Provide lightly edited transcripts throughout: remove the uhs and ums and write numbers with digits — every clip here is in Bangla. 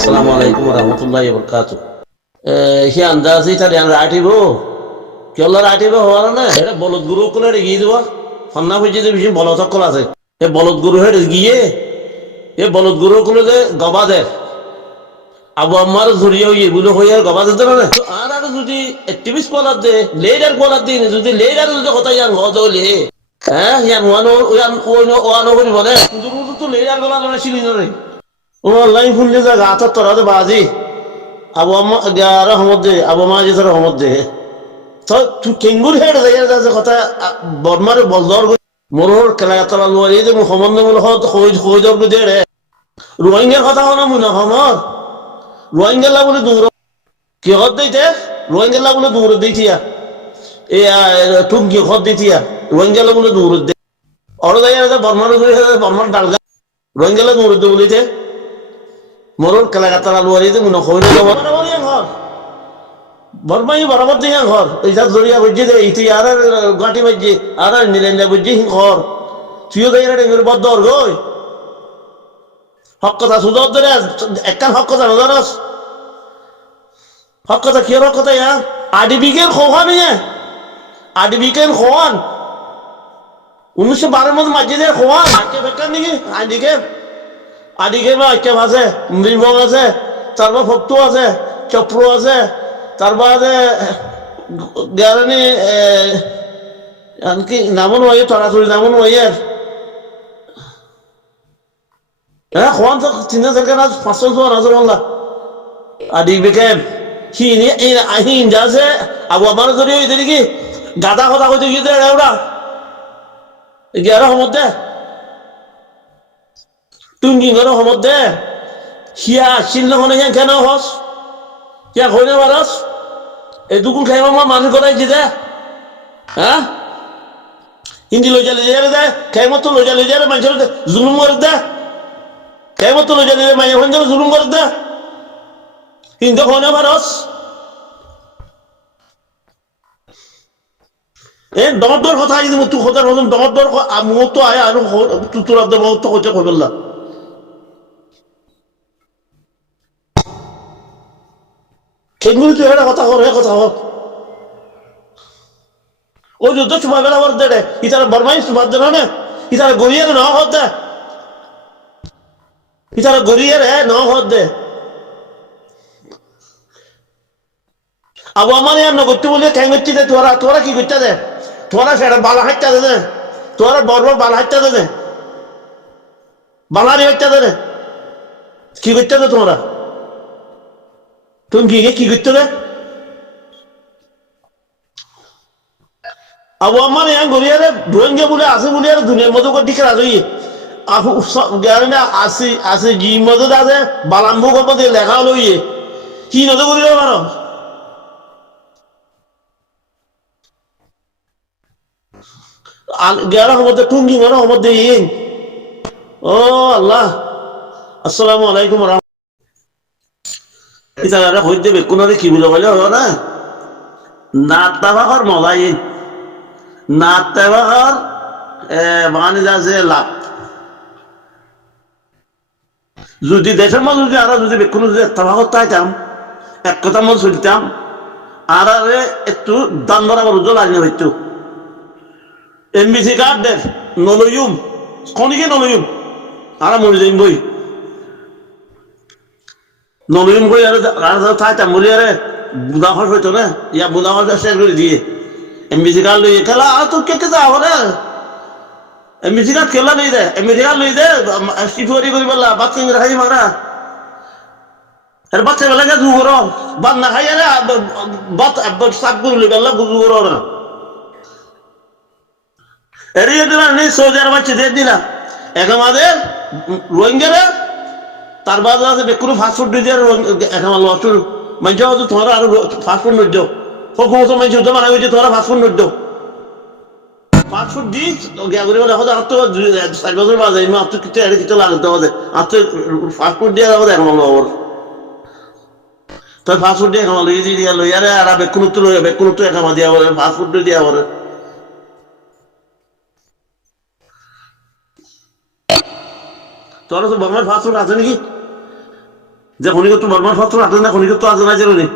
আসসালামু আলাইকুম রহমতুল্লাহ বরকাত সে আন্দাজি তার রাঠিব কেলা রাঠিব হওয়ার না এটা বলদ গুরু করে এগিয়ে দেওয়া ফান্না বুঝিয়ে বেশি বলদ সকল আছে এ বলদ গুরু হয়ে গিয়ে এ বলদ গুরু করে যে গবা দেয় আবু আম্মার জড়িয়ে এগুলো হয়ে আর গবা দিতে না আর আর যদি একটিভিস্ট কলার দে লেডার কলার দিন যদি লেডার যদি কথা ইয়ান হলে হ্যাঁ ইয়ান ওয়ানো করি বলে তো লেডার গলা মানে চিনি না ও আল্লাহ ফুললে যা গাছ তোরা তো বাজি আবু আম্মা রহমত দে আবু মা যে রহমত দে তো তুই কেঙ্গুর হেড দেয় যাচ্ছে কথা বর্মার বলদর মোর কেলাতলা লোয়ারি যে মোহাম্মদ মূল হই দর দে রে রোহিঙ্গার কথা হলো মনে হমর রোহিঙ্গাল্লা বলে দূর কি হদ দিতে রোহিঙ্গাল্লা বলে দূর দিতিয়া এ টুঙ্কি হদ দিতিয়া রোহিঙ্গাল্লা বলে দূর দে অর দেয় বর্মার ডালগা রোহিঙ্গাল্লা দূর দে বলিতে মোর কেলাতলা লোয়ারি যে মনে হই ঘর বর্মাই বরাবর দিয়ে ঘর এই যা জড়িয়া বুঝি দে ইতি আর গাঁটি বাজি আর নিলেন বুঝি ঘর তুইও দেয় ডেঙ্গুর বদ্ধ গই হক কথা সুদর ধরে একখান হক কথা নজানস হক কথা কি হক কথা ইয়া আডিবিকের খোয়া নিয়ে আডিবিকের খোয়ান 1912 মধ্যে মসজিদের খোয়ান আজকে বেকার নাকি আদিকে বা আজকে আছে মৃবং আছে তারপর ফক্তু আছে চপ্র আছে তারপরে গ্যারানি আনকি নামন ওয়ে তরাতুরি নামন ওয়ের হ্যাঁ খোয়ান তো চিন্তা থেকে না 500 জন আছে বললা আদি বেকেন হিনি আহিন যাছে আবু আমার যদি হইতে কি গাদা কথা কইতে গিয়ে দে ওরা গেরা হমতে তুমি কি করো হমতে হিয়া চিল্ল হনে কেন হস হিয়া হইনে পারস এই দুকুল খাইব আমার মানুষ করাই দিতে হ্যাঁ হিন্দি লই যালে দে খাইমত লই যালে মানুষের জুলুম করে দে খাইমত লই যালে মানুষের জুলুম করে দে হিন্দি হনে পারস এ দর কথা যদি তুই কথা নতুন দর মুখ তো আয় আর তোর মুখ তো হচ্ছে কইবেলা কেঙ্গুরি তুই একটা কথা কর কথা হোক ওই যুদ্ধ সময় বেলা বর দে ইতারা বর্মাই সুবাদ দে না ইতারা গড়িয়ে ন হত দে ইতারা গড়িয়ে ন হত দে আবু আমার ইয়ার নগত্য বলে ঠ্যাং হচ্ছি দে তোরা কি করতে দে তোরা সেটা বালা হাইটা দে তোরা বড় বালা হাইটা দে বালারি হাইটা দে কি করতে দে তোমরা তুমি কি করতে দে আবু আমার ইয়ান গড়িয়ারে রোহিঙ্গা বলে আছে বলে আর দুনিয়ার মতো করে দিকে রাজই আসি জি মতো আছে বালাম্বু মধ্যে লেখা হলো ইয়ে কি নজর করি পারো গেরার মধ্যে টুঙ্গি মারো মধ্যে ইন ও আল্লাহ আসসালামু আলাইকুম ইতারা হইতে বেকুনারে কি বলে বলে হলো না নাত্তাবাহর মলাই নাত্তাবাহর বাঙালি যাচ্ছে লাভ যদি দেশের মধ্যে যদি আরো যদি বেকুন যদি ইত্তাবাহর তাইতাম এক কথা মতো শুনতাম আর একটু দান বরাবর উজ্জ্বল আইনে হইতো এমবিসি কার্ড দেখ নলইম খনিকে নলইম আর মরে যাইম বই নলইম বই আর থাইতাম বলি আরে বুদাফর হইতো না ইয়া বুদাফর শেয়ার করে দিয়ে এমবিসি কার্ড লইয়ে খেলা আর তো কে যাও রে এমবিসি কার্ড খেলা লই দে এমবিসি কার্ড লই দে সিফুয়ারি করি বললা বাচ্চা রাখি মারা আর বাচ্চা বেলা গা জু করো বাদ না খাই আরে বাত সাপ করে লই গেল বুঝু করো না এরিয়ে দিলাম নেই সৌদি বাচ্চা দিয়ে দিলাম এক আমাদের রোহিঙ্গারা তার বাদ আছে বেকুনো ফাস্টফুড দিয়ে এক আমার লস্টুর মানুষ হয়তো তোমরা আরো ফাস্টফুড নজ্জ সমস্ত মানুষ হতে মারা গেছে তোমরা ফাস্টফুড নজ্জ ফাস্টফুড দি গিয়া করে দেখো আর তো 4 বছর বাজে আর তো কিছু এর কিছু লাগতে হবে আর তো ফাস্টফুড দিয়ে দেখো এক আমার ওর তো ফাস্টফুড দিয়ে খাওয়া লইয়ে দিয়ে লইয়া রে আর বেকুনো তো এক আমার দিয়া বলে ফাস্টফুড দিয়া বলে তোরা তো বাংলার ফাস্টফুড আছে নাকি যে খনিকত বর্মার পত্র হাতে না খনিকত আছে না জানি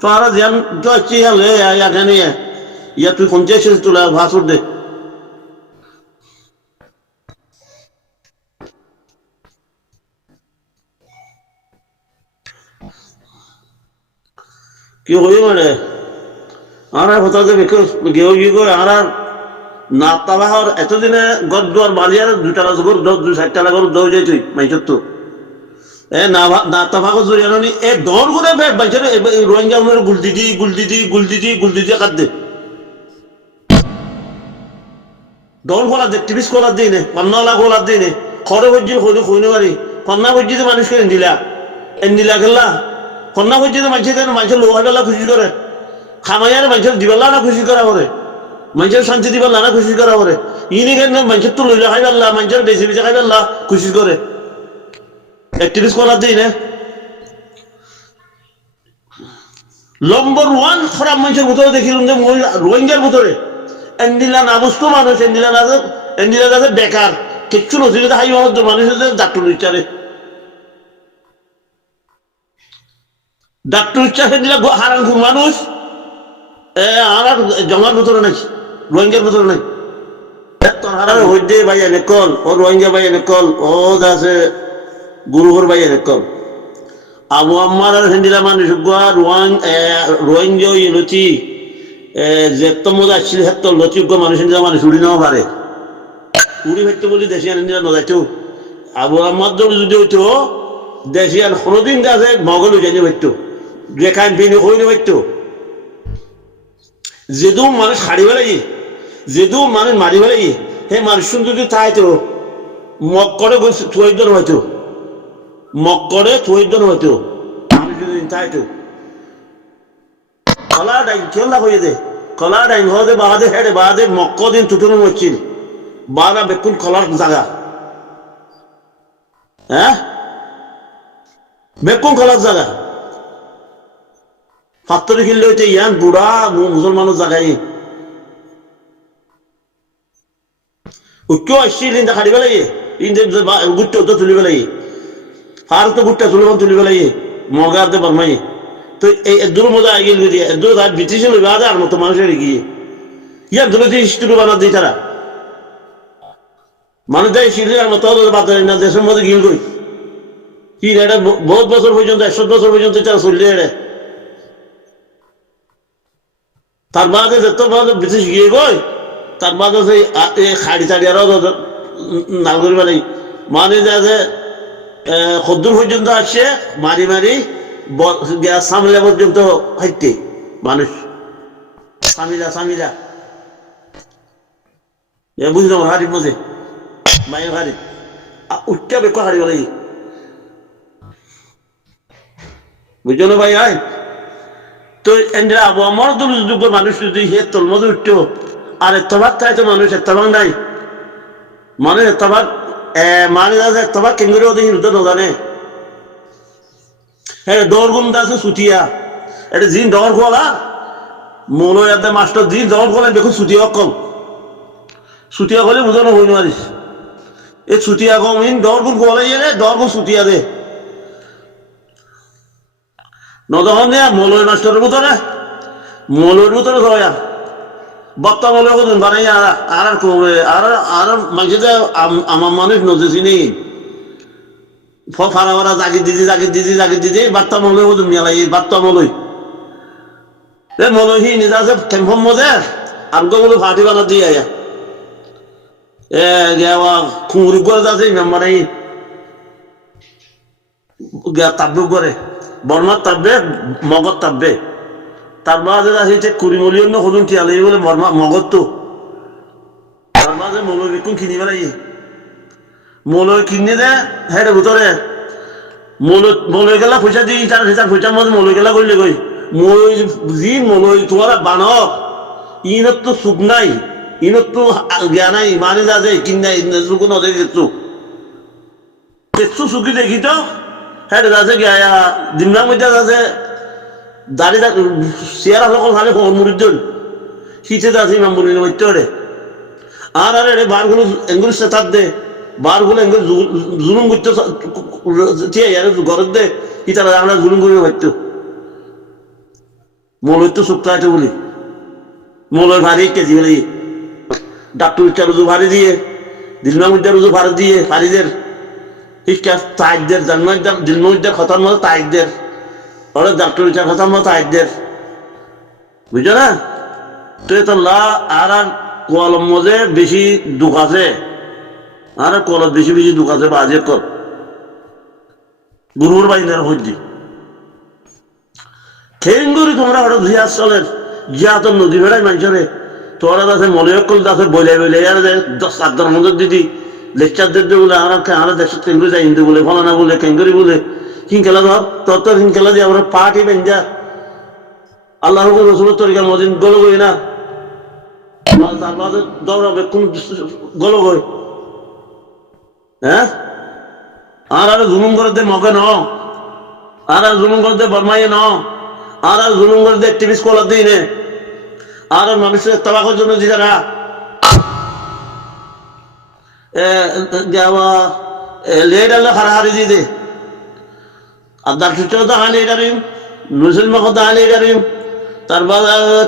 তো আর জ্ঞান তো আছি হলে জানি ইয়া তুই কোন চেয়েছিস তোলা ভাসুর দে কি হই মানে আর হতা যে গেও গিয়ে গো আর নাতা বাহর এতদিনে গদ দুয়ার বালিয়ার দুটা গরু দুই চারটা গরু দৌ যাই তুই মাইছত তো এ নাতা ভাগ জুড়ি এ দৌড় করে বাইচারে রোহিঙ্গা গুলদি দি কাট দে দৌড় খোলা দে টিভিস খোলা দিই নে পান্নাওয়ালা খোলা দিই নে খড়ে ভজ্জি খুঁজে পারি কন্যা ভজ্জিতে মানুষকে এন্দিলা খেললা কন্যা ভজ্জিতে মানুষের লোক হাইবেলা খুশি করে খামাইয়ার মানুষের দিবেলা না খুশি করা করে মানুষের শান্তি দিবেলা না খুশি করা করে ইনি কেন মানুষের তো লইলে খাইবেলা মানুষের বেশি বেশি খাইবেলা খুশি করে অ্যাক্টিভিস্ট করার দিই না নম্বর ওয়ান খারাপ মানুষের ভিতরে দেখিলাম যে রোহিঙ্গার ভিতরে এন্ডিলা নামস্ত মানুষ এন্ডিলা যাতে বেকার কিচ্ছু নথিলে হাই মানুষের ডাক্তার ইচ্ছারে ডাক্তার ইচ্ছা সেদিলা হারান মানুষ আর জমার ভিতরে নাই রোহিঙ্গার ভিতরে নাই তোর হারার হইতে ভাইয়া নেকল ও রোহিঙ্গা ভাইয়া নেকল ও আছে গুরুহর ভাইয়া নেকল আবু আম্মার আর হেন্দিলা মানুষ রোহিঙ্গা লতি যেত মজা আসছিল হেত লতিজ্ঞ মানুষ হেন্দিলা মানুষ উড়ি নেওয়া পারে উড়ি ভাইতে বলি দেশিয়ান হেন্দিলা নজাইতো আবু আম্মার দল যদি হইতো দেশিয়ান কোনোদিন আছে মগল উঠাইনি ভাইতো রেখান পিনি হইনি ভাইতো যেদু মানুষ হারিয়ে বেলাই যেদু মানুষ মারি বেলাই হে মানুষ যদি তাইতো মক্করে থুয়াইদন হয়তো মক্করে থুয়াইদন হয়তো মানুষ যদি তাইতো কলা ডাইন কেলা হয়ে দে কলা ডাইন হতে বাদে হেডে বাদে মক্ক দিন তুটুনো হচ্ছিল বারা বেকুন কলার জায়গা হ্যাঁ বেকুন কলার জায়গা ফাত্তরি কিনলে হইতে ইয়ান বুড়া মুসলমানের জায়গায় কেউ আসছিল ইন্দা খাড়ি বেলাই ইন্দে গুট্টা তো তুলি বেলাই ফার তো গুট্টা তুলি বেলাই মগার তো বারমাই তো এই দূর মজা আগিয়ে দিয়ে দূর ব্রিটিশ লইবে আর মতো মানুষের গিয়ে ইয়ার দূরে দিয়ে হিস্ট্রি বানা দিই তারা মানুষ দেয় সিরিয়ার মতো বাদ না দেশের মধ্যে গিয়ে কই কি এটা বহুত বছর পর্যন্ত 100 বছর পর্যন্ত তারা চললে এটা তার বাদে যত ব্রিটিশ গিয়ে গই তার বাদে সেই খাড়ি চাড়ি আরো নাগরি বানাই মানে যে খদ্দুর পর্যন্ত আসছে মারি মারি গ্যাস সামলা পর্যন্ত হাইতে মানুষ সামিলা বুঝলাম হারি মজে মায়ের হারি উঠতে বেক হারি বলে বুঝলো না ভাই আয় তো এন্দ্রা আবু আমার দুর্যোগ্য মানুষ যদি হে তোর মধ্যে উঠতো আর এতভাগ তাই তো মানুষ এতভাগ নাই মানুষ এতভাগ মানে এতভাগ কেঙ্গুরি ওদের হিন্দু জানে হ্যাঁ দৌড় গুন্ডা আছে ছুটিয়া এটা জিন দৌড় খোলা মৌল মাস্টার জিন দৌড় খোলা দেখুন ছুটিয়া কম ছুটিয়া খোলে বুঝানো হই নোৱাৰিস এই ছুটিয়া কম ইন দৌড় গুণ খোলা ইয়ে দৌড় গুণ ছুটিয়া দে নদহন দিয়া মৌলের মাস্টারের ভিতরে ধরা বত্তা মৌল কদিন বানাই আর মাঝে আমার মানুষ নজেছি নেই ফারা জাগির দিদি বার্তা মৌলই কদিন মেলাই বার্তা মৌলই মৌলই নিজে আছে ক্যাম্পম মজে আমগো বলে ফাটি বানা দিয়ে আয়া খুঁড়ি করে যাচ্ছে নাম্বার তাব্বে করে বর্মার তাব্বে মগত তাব্বে তার মাঝে আছে কুড়িমলিয়ন না হদুন টিয়ালে বলে বর্মা মগত তো তার মাঝে মৌল বিকুন কিনি বেলাই মৌল কিনে দে হ্যাঁ ভিতরে মৌল গেলা পয়সা দিই তার পয়সার মধ্যে মৌল গেলা করলে গই মৌল তোমার বানক ইনত তো সুখ নাই ইনত তো জ্ঞা নাই মানে যা যায় কিন নাই সুখ নদে দেখছো সুখী দেখি তো হ্যাঁ আছে গিয়া দিনবার মধ্যে আছে দাঁড়িয়ে চেয়ার সকল ভালো মুড়ির শীতে আছে ইমাম বলি মধ্যে আর আরে বারগুলো এগুলো সেতার দে বারগুলো এগুলো জুলুম করতে ঘরের দে ইতারা আমরা জুলুম করি হয়তো মল হইতো শুক্তাইতো বলি মলের ভারী কেজি বলি ডাক্তার উচ্চার রুজু ভারী দিয়ে দিলমামুদ্দার রুজু ভারী দিয়ে ফারিদের শিক্ষা তাইকদের জন্মদার দিলমামুদ্দার খতম মতো তাইকদের ওরা ডাক্তার উচ্চার খতম মতো তাইকদের বুঝছো না তো তো আর কলম মজে বেশি দুঃখ আছে আর কলত বেশি বেশি দুঃখ আছে বাজে কর গুরুর বাইনের হজ্জি খেঙ্গুরি তোমরা ওরা জিয়া চলের জিয়া তোর নদী বেড়ায় মানুষরে তোরা আছে মনে কল আছে বলে বলে আর 10-7 মধ্যে দিদি লেকচার দিতে বলে আমরা দেশের কেঙ্গুরি যাই হিন্দু বলে ফলানা বলে কেঙ্গুরি বলে হিংকেলা ধর তোর হিংকেলা দিয়ে আমরা পাটি বেঞ্জা আল্লাহ রসুলের তরিকার মদিন গলো গই না তার মাঝে দৌড়াবে কোন গলো গই হ্যাঁ আর জুলুম করে দে মগে ন আর জুলুম করে দে বর্মাইয়ে ন আর জুলুম করে দে টিভিস কলার দিই নে আর মানুষের তাবাকের জন্য যে যারা লেট আল্লাহ হারাহারি দিয়ে দে আর দার সুচেও তো হানি এটারিম নুসুল মখত হানি এটারিম তারপর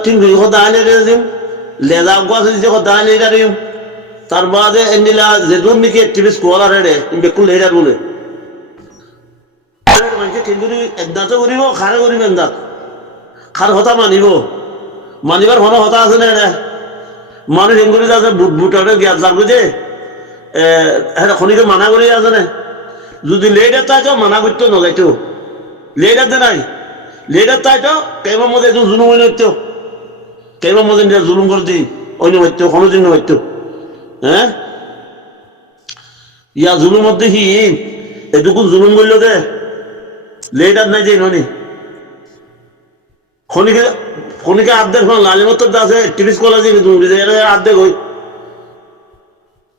তিন দুই কথা হানি এটারিম লেদা গাছ দিতে কথা হানি এটারিম তারপর এন্ডিলা যে দূর নাকি টিভিস কলার রে বেকুল লেটার বলে মানুষকে কেন্দ্রি একদাঁতো করিব খারে করিব একদাঁত খার কথা মানিব মানিবার কোনো কথা আছে না এটা মানুষ এঙ্গুরি আছে বুটারে গ্যাস যার বুঝে খনিকে মানা করি আছে না যদি লেটার তাই তো মানা করতে নজাইতো লেটার দে নাই লেটার তাই তো কেমন মধ্যে একজন জুলুম হইলে হইতো কেমন মধ্যে জুলুম করে দিই অন্য হইতো কোনো দিন হইতো হ্যাঁ ইয়া জুলুম মধ্যে কি এটুকু জুলুম করলো দে লেটার নাই যে ননি খনিকে আর্ধেক লালিমত্তর আছে টিভিস কলা যে আর্ধেক হই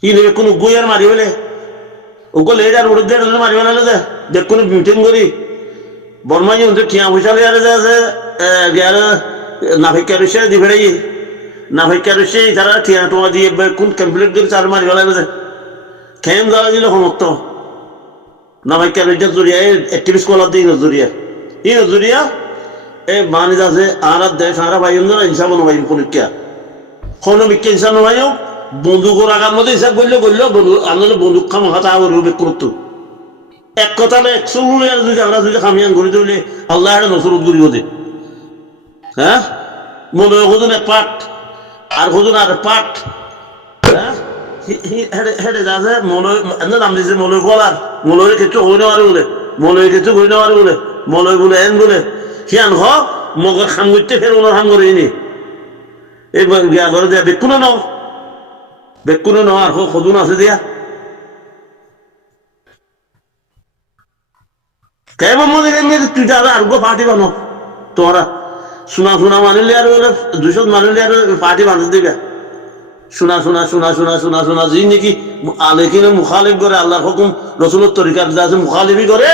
কি নেবে কোনো গুই আর মারি বলে ওকে লেটার উড়ে দিয়ে মারি বেলালে যে দেখ কোনো মিটিং করি বর্মাই ঠিয়া পয়সা লিয়ারে যে আছে নাফিকা রসে দি বেড়াই নাফিকা রসে তারা ঠিয়া টোয়া দিয়ে কোন কমপ্লিট করে চার মারি বেলালে যে খেম যাওয়া দিল সমস্ত নাফিকা রসে জড়িয়া টিভিস কলার দিয়ে নজরিয়া ই নজরিয়া এই মানিজ আছে আর দেশ আর ভাই হিসাব নবাই পরীক্ষা কোনো বিজ্ঞান হিসাব নবাই বন্দুকের আগার মধ্যে হিসাব করলে আনলে বন্দুক খাম হাতা করবে করতো এক কথা না 100 যদি আমরা যদি খামিয়ান ঘুরে দিলে আল্লাহ একটা নসরত ঘুরি হতে হ্যাঁ মনে হতুন এক পাট আর হতুন আর পাট হ্যাঁ হেঁটে যাচ্ছে মনে নাম দিয়েছে মনে গলার মনে কিছু হই না বলে মনে কিছু হই না বলে মনে বলে এন বলে সিয়ান হ মগর খাম করতে ফের ওনার খাম করে নি এই গিয়া ঘরে দিয়া বেকুনে নাও বেকুনে নাও আর সদুন আছে দিয়া কেমন মনে তুই যারা আর গো পার্টি বানো তোরা শোনা মানিলে আর 200 মানিলে আর পার্টি বানিয়ে দিবে শোনা জি নাকি আলেকিনে মুখালিফ করে আল্লাহর হুকুম রসুলের তরিকার যা আছে মুখালিফি করে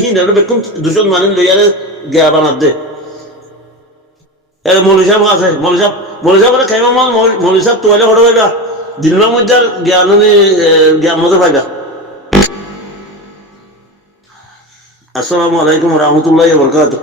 হি না বেকুন 200 মানিল লইয়ারে গিয়া বানাত দে এর মৌলী সাহেব আছে মৌলী সাহেব কেমন মৌলী সাহেব তোয়ালে হড়ে পাইবা দিনের মধ্যে জ্ঞান মতো পাইবা আসসালামু আলাইকুম রহমতুল্লাহ বরকাতুহ